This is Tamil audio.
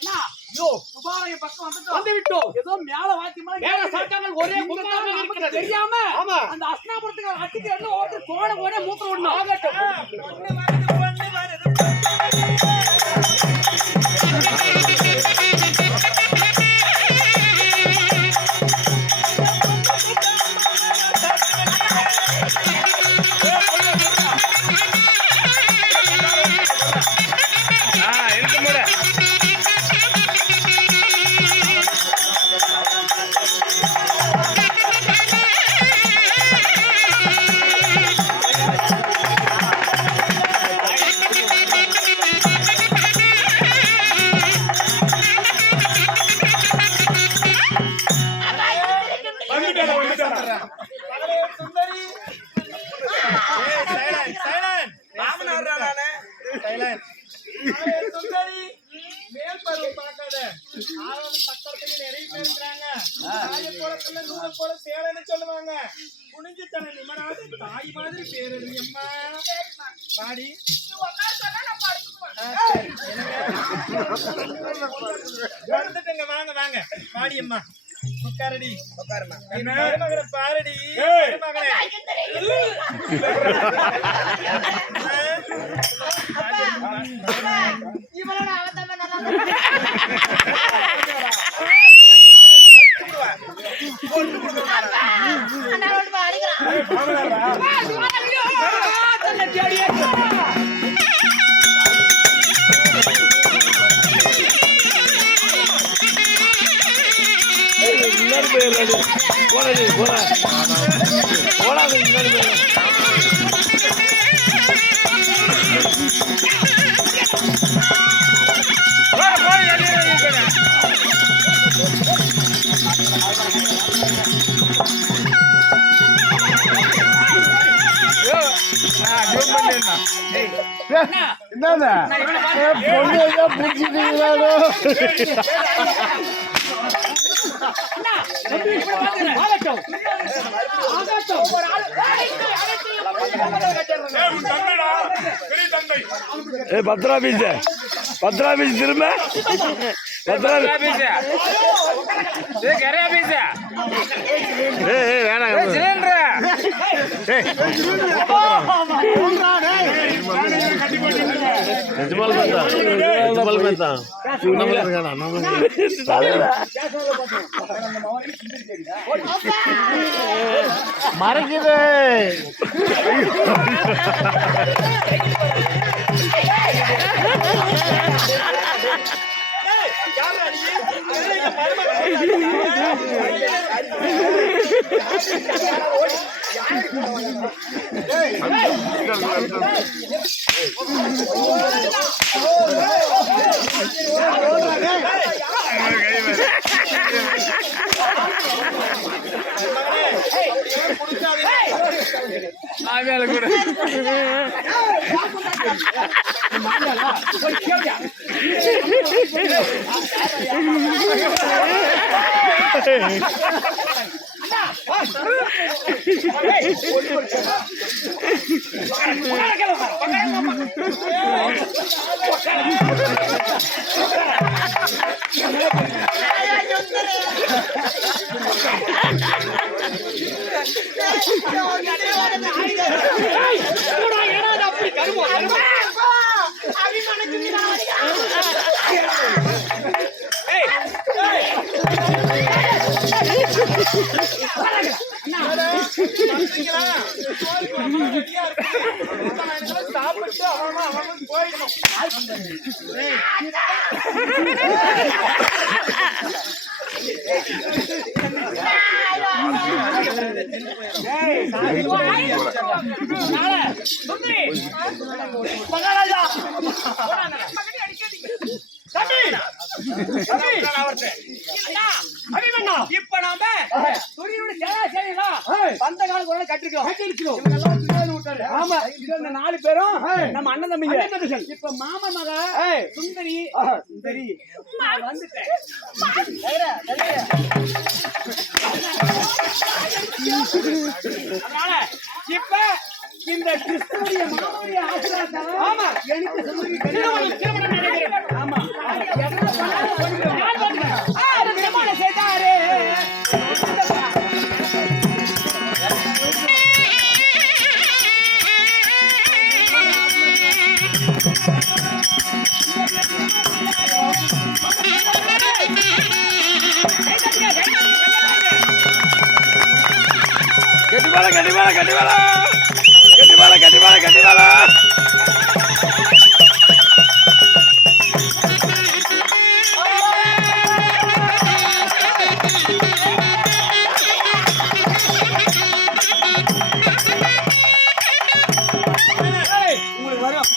அண்ணா யோ சுபாரைய பக்கம் வந்து விட்டோம். ஏதோ மேல வாத்தி மேல சாட்டாமல் ஒரே கும்பலாக இருக்கிறது தெரியாம அந்த அஸ்னாபுரத்துக்கு அட்டிக்கு வந்து ஓட்டு கோண கோண மூத்திர ஒண்ணு ஆகட்டும். பொண்ணு வருது சொல்லுவாங்க. குனிஞ்சு தன நிமராது தாய் மாதிரி பேரு அம்மா பாடி வந்துட்டுங்க. வாங்க வாங்க பாடியம்மா உட்காரடி மகனை பாரடி மகனே. பத்ரா பீஸ் திரும்ப பத்ரா பீஸ் மறைக்குது. சாப்பிட்டு அவன் போயிடணும். இப்ப நாம துணியோட பந்த காலம் கட்டிருக்கோம். ஆமா, இது அந்த 4 பேரும் நம்ம அண்ணன் தம்பிங்க. இப்ப மாமா மக சுந்தரி சுந்தரி வந்துட்டேன். அதனால இப்ப இந்த கிறிஸ்துவுடைய மாமனுடைய ஆசீர்வாதத்தால ஆமா. எனக்கு சந்ததி திருமணம் நடைபெறும். ஆமா என்ன பண்ணாலும் சொல்லிடுவேன். திருமணம் செய்தாரே கட்டி மேல கட்டி மேல கட்டி மேல கட்டி மேல கட்டி மேல கட்டி மேல